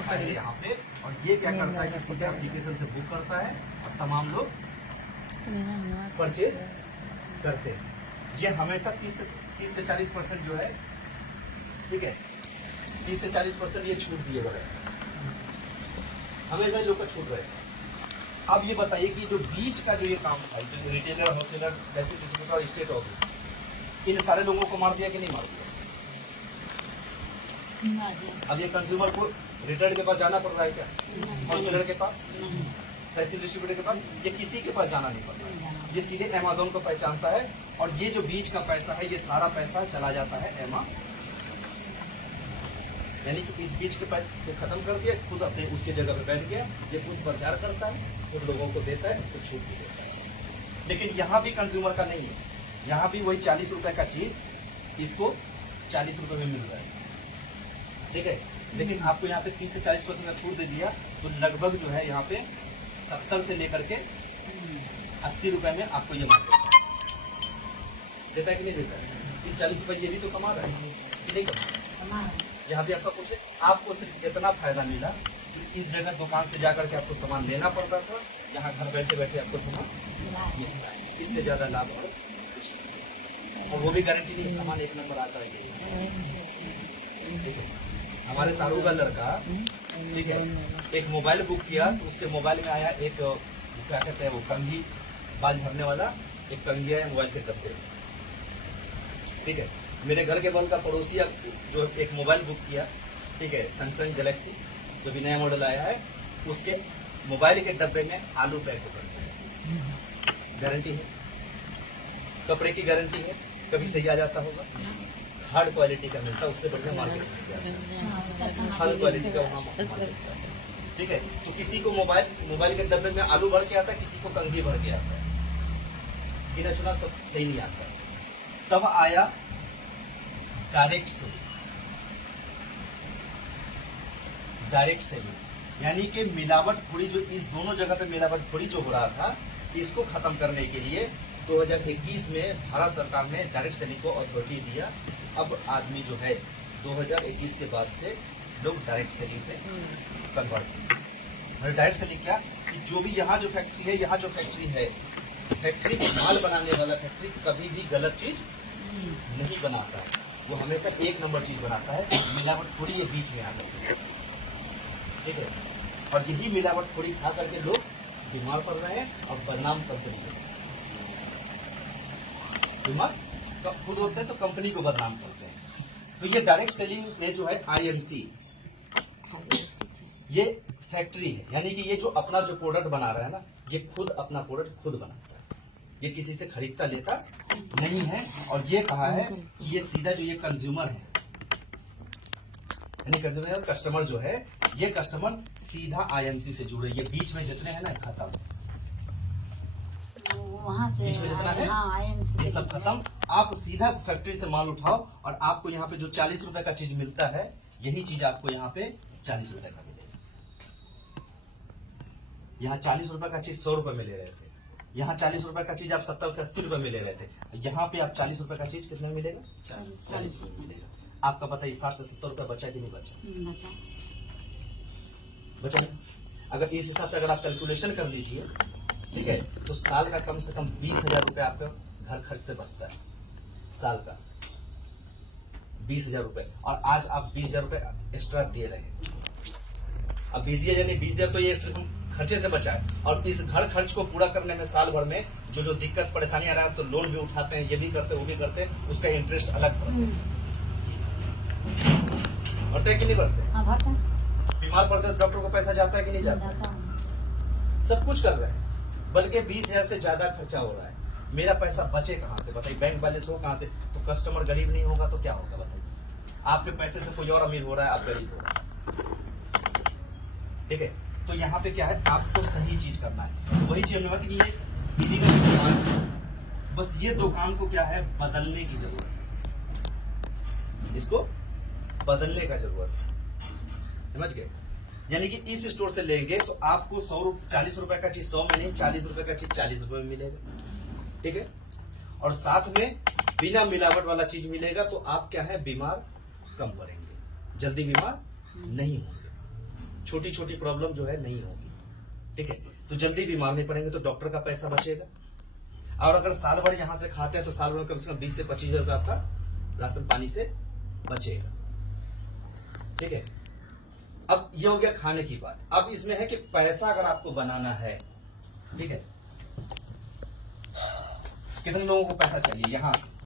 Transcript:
लिखा है यहाँ पे, और ये क्या करता है कि सीधे एप्लीकेशन से बुक करता है और तमाम लोग परचेज करते हैं। ये हमेशा 30 से 40% जो है, ठीक है, 30 से 40% ये छूट दिए गए, हमेशा लोग का छूट रहे। अब ये बताइए कि जो बीच का जो ये काम था, जो रिटेलर, होलसेलर, जैसे डिस्ट्रीब्यूटर और स्टेट ऑफिस, इन सारे लोगों को मार दिया कि नहीं मार दिया? अब ये कंज्यूमर को रिटेलर के पास जाना पड़ रहा है क्या? होलसेलर के पास, तहसील डिस्ट्रीब्यूटर के पास, ये किसी के पास जाना नहीं पड़ रहा है। ये सीधे अमेज़न को पहचानता है, और ये जो बीच का पैसा है, ये सारा पैसा चला जाता है यानी कि इस बीच के पैसे को खत्म कर दिया, खुद अपने उसके जगह पे बैठ गया, ये खुद प्रचार करता है, खुद लोगों को देता है, तो छूट भी देता है। लेकिन यहाँ भी कंज्यूमर का नहीं है, यहाँ भी वही 40 रुपए का चीज इसको 40 रुपए में मिल रहा है, ठीक है। लेकिन आपको यहाँ पे 30 से 40% का छूट दे दिया, तो लगभग जो है यहाँ पे 70 से लेकर के 80 रुपए में आपको ये माल देता है कि नहीं देता है? 30-40 रुपए ये भी तो कमा रहा है कि नहीं कमा रहा है? यहाँ भी आपका कुछ है, आपको सिर्फ इतना फायदा मिला कि इस जगह दुकान से जाकर के आपको सामान लेना पड़ता था, यहाँ घर बैठे बैठे आपको सामान मिलता है। इससे ज्यादा लाभ और वो भी गारंटी नहीं, सामान एक नंबर आता है। ठीक है, हमारे सारू का लड़का, ठीक है, एक मोबाइल बुक किया, तो उसके मोबाइल में आया एक क्या कहते हैं वो कंघी, बाल झड़ने वाला एक कंघी आया मोबाइल के डब्बे। ठीक है, मेरे घर के बगल का पड़ोसी जो एक मोबाइल बुक किया, ठीक है, सैमसंग गैलेक्सी जो भी नया मॉडल आया है, उसके मोबाइल के डब्बे में आलू पैक होकर है। गारंटी है, कपड़े की गारंटी है, कभी सही आ जाता होगा, हार्ड क्वालिटी का मिलता है, उससे बढ़िया मार्केट में हार्ड क्वालिटी का वहाँ मार्केट। ठीक है, तो किसी को मोबाइल के डब्बे में आलू भर के आता है, किसी को कंघी भर के आता है, गिना चुना सब सही नहीं आता। तब आया डायरेक्ट सेलिंग, यानी कि मिलावटखोरी, जो इस दोनों जगह पे मिलावटखोरी जो हो रहा था, इसको खत्म करने के लिए 2021 में भारत सरकार ने डायरेक्ट सेलिंग को अथॉरिटी दिया। अब आदमी जो है 2021 के बाद से लोग डायरेक्ट सेलिंग पे कन्वर्ट। डायरेक्ट सेलिंग क्या कि जो भी यहाँ जो फैक्ट्री है, यहाँ जो फैक्ट्री है, फैक्ट्री माल बनाने वाला फैक्ट्री कभी भी गलत चीज नहीं बनाता है, वो हमेशा एक नंबर चीज बनाता है। मिलावटखोरी ये बीच में आ जाती है, ठीक है, और यही मिलावटखोरी खा करके लोग बीमार पड़ रहे हैं और बदनाम कंपनी बीमार कब खुद होते हैं तो कंपनी को बदनाम करते हैं। तो ये डायरेक्ट सेलिंग में जो है IMC, ये फैक्ट्री है, यानी कि ये जो अपना जो प्रोडक्ट बना रहा है ना, ये खुद अपना प्रोडक्ट खुद बनाता है, ये किसी से खरीदता लेता नहीं है। और ये कहा है कि ये सीधा जो ये कंज्यूमर है, यानी कंज्यूमर कस्टमर जो है, ये कस्टमर सीधा IMC से जुड़े, ये बीच में जितने हैं ना खत्म, वहाँ से बीच में जितना है IMC ये सब खत्म। आप सीधा फैक्ट्री से माल उठाओ, और आपको यहाँ पे जो 40 रुपए का चीज मिलता है, यही चीज आपको यहाँ पे 40 रुपए का मिलेगा। यहाँ 40 रुपए का चीज 100 रुपए में ले रहे थे, यहाँ 40 रुपए का चीज आप 70 से 80 रुपए में ले रहे थे, यहाँ पे आप 40 रुपए का चीज कितने में मिलेगा? 40 रुपए मिलेगा। आपका बताइए 60 से 70 रुपए बचा कि नहीं बचा? बचा नहीं। अगर इस हिसाब से अगर आप कैलकुलेशन कर लीजिए, ठीक है, तो साल का कम से कम 20,000 रुपए आपका घर खर्च से बचता है, साल का 20,000 रुपए, और आज आप 20,000 रुपए एक्स्ट्रा दे रहे हैं। अब 20,000 तो ये सिर्फ खर्चे से बचा है, और इस घर खर्च को पूरा करने में साल भर में जो दिक्कत परेशानी आ रहा है, तो लोन भी उठाते हैं, ये भी करते हैं, वो भी करते हैं, उसका इंटरेस्ट अलग भरते हैं कि नहीं भरते? बीमार पड़ते हैं डॉक्टर को पैसा जाता है कि नहीं जाता? सब कुछ कर रहे हैं, बल्कि 20,000 से ज्यादा खर्चा हो रहा है। मेरा पैसा बचे कहाँ से बताइए? बैंक बैलेंस हो कहाँ से? तो कस्टमर गरीब नहीं होगा तो क्या होगा बताइए? आपके पैसे से कोई और अमीर हो रहा है, आप गरीब हो रहे हैं, ठीक है। तो यहाँ पे क्या है, आपको सही चीज करना है। वही चीज में कि ये दीदी का दुकान है, बस ये दुकान को क्या है, बदलने की जरूरत है, इसको बदलने का जरूरत है, समझ गए? यानी कि इस स्टोर से लेंगे तो आपको 40 रुपए का चीज 100 में नहीं, 40 रुपए का चीज 40 रुपए में मिलेगा, ठीक है। और साथ में बिना मिलावट वाला चीज मिलेगा, तो आप क्या है, बीमार कम पड़ेंगे, जल्दी बीमार नहीं होंगे। छोटी छोटी प्रॉब्लम जो है नहीं होगी। ठीक है, तो जल्दी बीमार नहीं पड़ेंगे, तो डॉक्टर का पैसा बचेगा। और अगर साल भर यहां से खाते हैं तो साल भर में कम से कम 20 से 25 हजार रुपये आपका राशन पानी से बचेगा। ठीक है, अब ये हो गया खाने की बात। अब इसमें है कि पैसा अगर आपको बनाना है, ठीक है, कितने लोगों को पैसा चाहिए यहां से